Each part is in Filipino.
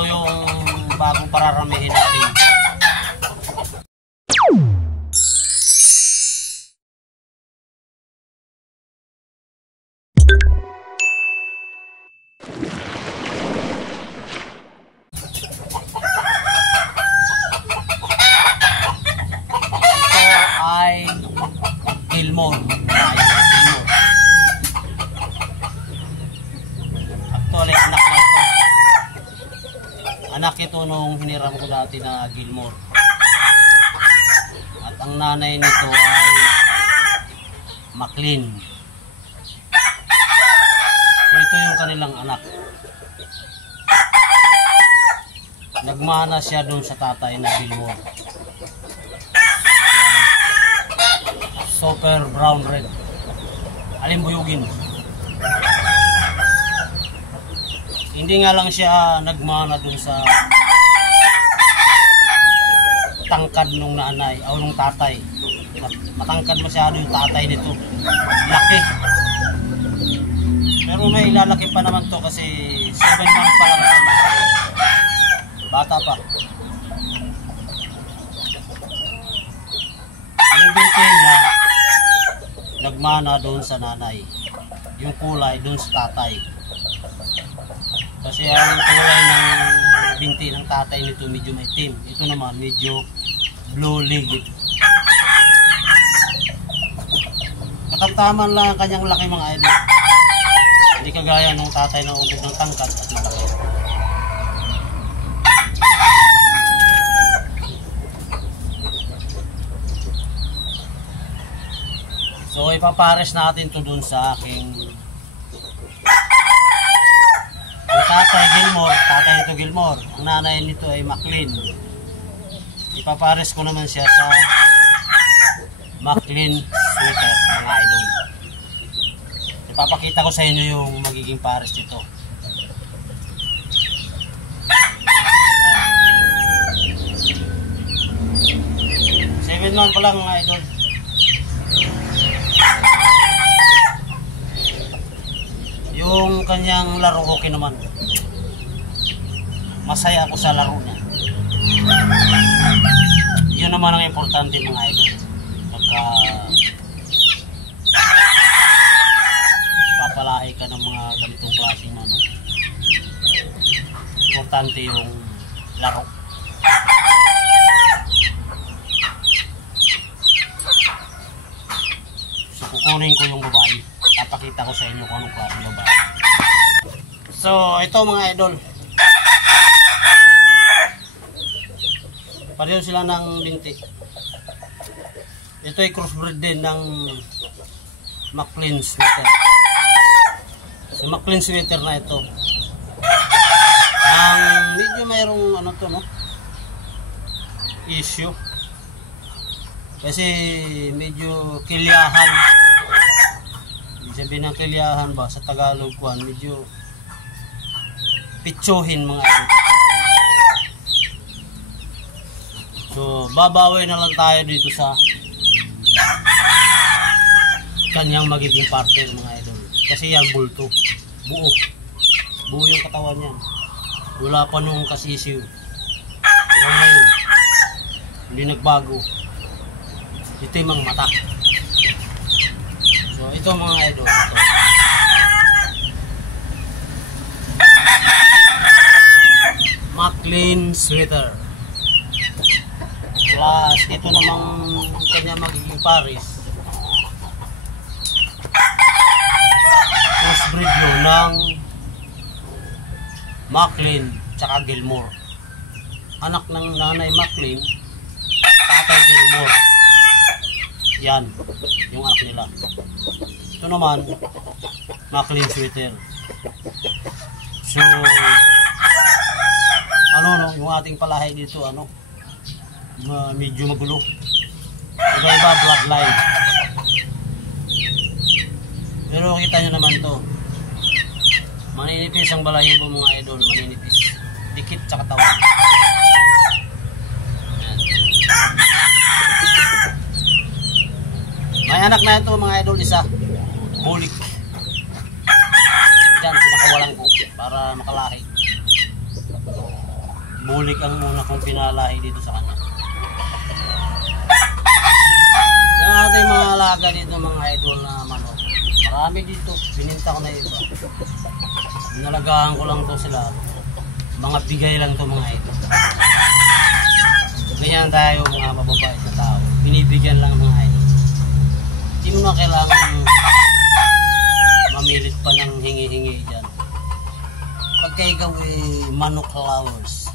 ito yung bagong pararamihin natin. Gilmore. Actually, anak na ito. Anak ito nung hiniram ko dati na Gilmore. At ang nanay nito ay McLean. So ito yung kanilang anak. Nagmana siya dun sa tatay na Gilmore. Super brown red. Alimbuyugin. Hindi nga lang siya nagmana dun sa tangkad nung nanay o nung tatay. Matangkad masyado yung tatay nito. Laki. Pero may ilalaki pa naman to kasi 7 months pa lang siya. Bata pa. Yung binti niya nagmana doon sa nanay, yung kulay doon sa tatay, kasi ang kulay ng binti ng tatay nito medyo maitim, ito naman medyo blue ligit. Katamtaman lang ang kanyang laki mga idol, hindi kagaya ng tatay na ubod ng tangkad at malaki. So ipapares natin to dun sa aking ang tatay Gilmore, tatay nito Gilmore, ang nanay nito ay McLean. Ipapares ko naman siya sa McLean sweater mga idol. Ipapakita ko sa inyo yung magiging pares nito. Seven months pa lang mga idol. Yung kanyang laro okay naman. Masaya ako sa laro niya. Yun naman ang importante mga idol. Pagka papalahi ka ng mga ganitong klaseng ano, importante yung laro. So kukunin ko yung babae. Papakita ko sa inyo kung anong klaseng babae. So ito mga idol, pareho sila ng binti. Ito ay crossbreed din ng McLean sweater. So McLean sweater na ito, ang medyo mayroong ano to no, issue kasi medyo kilyahan. Sabihin ng kilyahan ba sa Tagalog kuan, medyo pitsuhin mga idol. So babawi na lang tayo dito sa kanyang magiging partner mga idol, kasi yan bulto, buo yung katawan niyan, wala pa nung kasisiw. Ngayon hindi nagbago, itim ang mata. So ito mga idol, ito McLean sweater. Plus ito namang kanya magiging pares, crossbreed yun ng McLean tsaka Gilmore. Anak ng nanay McLean, tatay Gilmore. Yan yung anak nila. Ito naman McLean sweater. So ano no, yung ating palahay dito ano, medyo magulo. Iba-iba bloodline. Pero kita nyo naman to, maninipis ang balahibo mga idol, maninipis. Dikit sa katawan. May anak na ito mga idol, isa. Bulik. Diyan, pinakawalan ko para makalahi. bulik ang una kong pinalahi dito sa kanya. Yung ating mga alaga dito mga idol na manok, marami dito, pininta ko na iba. Binalagaan ko lang to sila, mga bigay lang to mga idol. Ganyan tayo mga mababait na tao, binibigyan lang mga idol. Hindi mo na kailangan mamilit pa ng hingi-hingi dyan. Pagka ikaw manok lovers,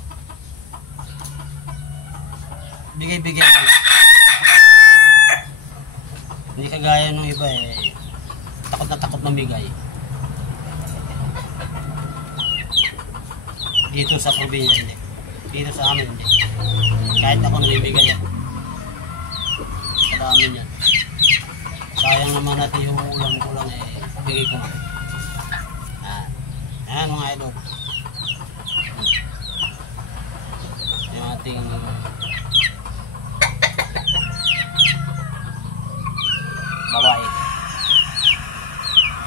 bigay-bigay lang. Hindi kagaya nung iba takot na takot mamigay. Dito sa probinsya hindi. Dito sa amin hindi. Kahit ako nabibigay yan. Sa dami yan. Sayang naman natin yung ulam-ulam bigay ko. Ayan mga idol. Yung ating babae.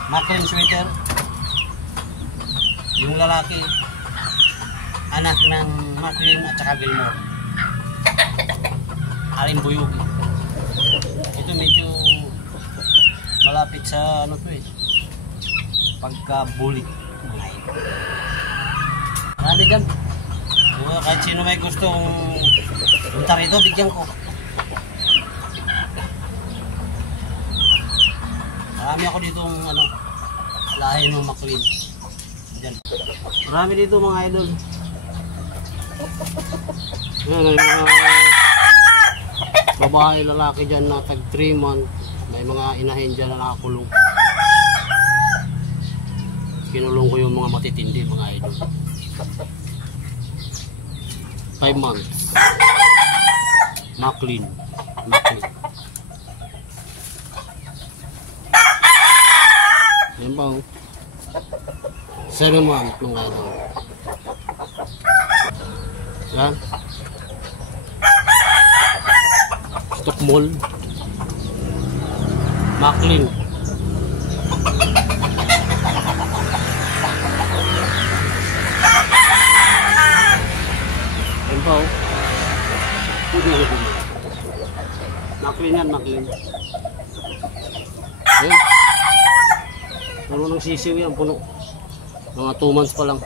Maclean sweater. Yung lalaki, anak ng Maclean at saka Gilmore. Alin Buyog. Ito medyo malapit sa ano to pagka-bulik. Marami dyan. Kahit sino may gusto punta rito, bigyan ko. Marami ako dito lahi ng Maclean. Dyan. Marami dito mga idol. Yan, may mga babae lalaki dyan na tag 3 months. May mga inahin dyan na nakakulong. Kinulong ko yung mga matitindi mga idol. 5 months. Maclean. 7 months mga idol. Yan. Stock mall. Maclean. Maclean yan, Maclean. Ayan. Puno ng sisiw yan, puno. Mga 2 months pa lang.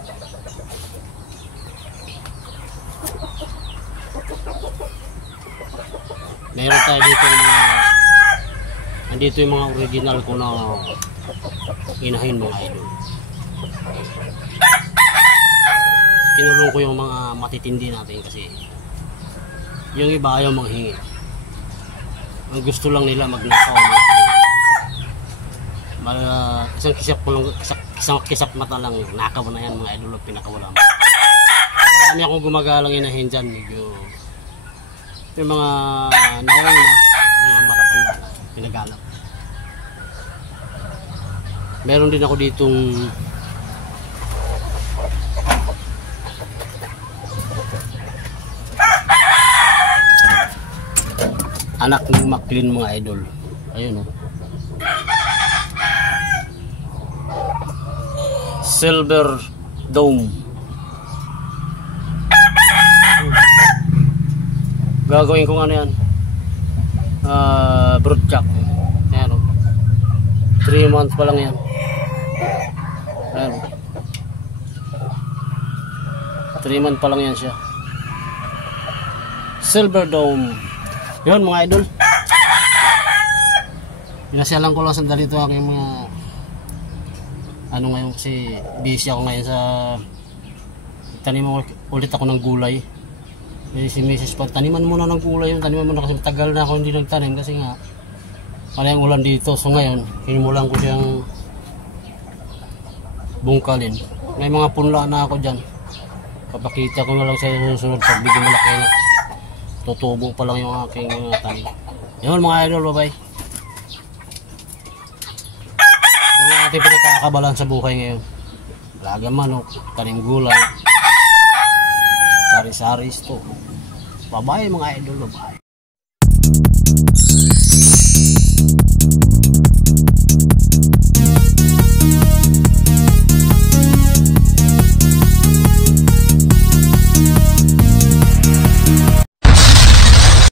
Meron tayo dito nandito yung mga original ko na inahin mga idol. Kinulong ko yung mga matitindi natin kasi yung iba ayaw manghingi. Ang gusto lang nila magnakaw. Isang kisap mata lang, nakaw na yan mga idol, pinakawala mo. Marami akong gumagalang inahin dyan, medyo yung mga naong na, mga matatanda na, pinagalap. Meron din ako ditong anak ng Maclean mga idol. Ayun Silver Dome. Gagawin kong ano yan, broodcock. Ayan 3 months pa lang yan. Ayan 3 months pa lang yan siya. Silver Dome. Yun mga idol, pinasyalan ko lang sandali ito aking mga ngayon kasi busy ako ngayon sa tanim ulit ako ng gulay. Si Mrs. pag taniman muna ng gulay, yung taniman muna kasi matagal na ako hindi nagtanim kasi nga malayang ulan dito. So ngayon hinimulan ko siyang bungkalin. May mga punla na ako dyan, papakita ko na lang sa susunod pag bigyan malaki na. Tutubo pa lang yung aking mga tanim. Yun mga idol, bye bye. Yung ating pinakakabalan sa buhay ngayon, alaga manok, tanim gulay, sari-sari ito. Bye bye mga idol, bye bye.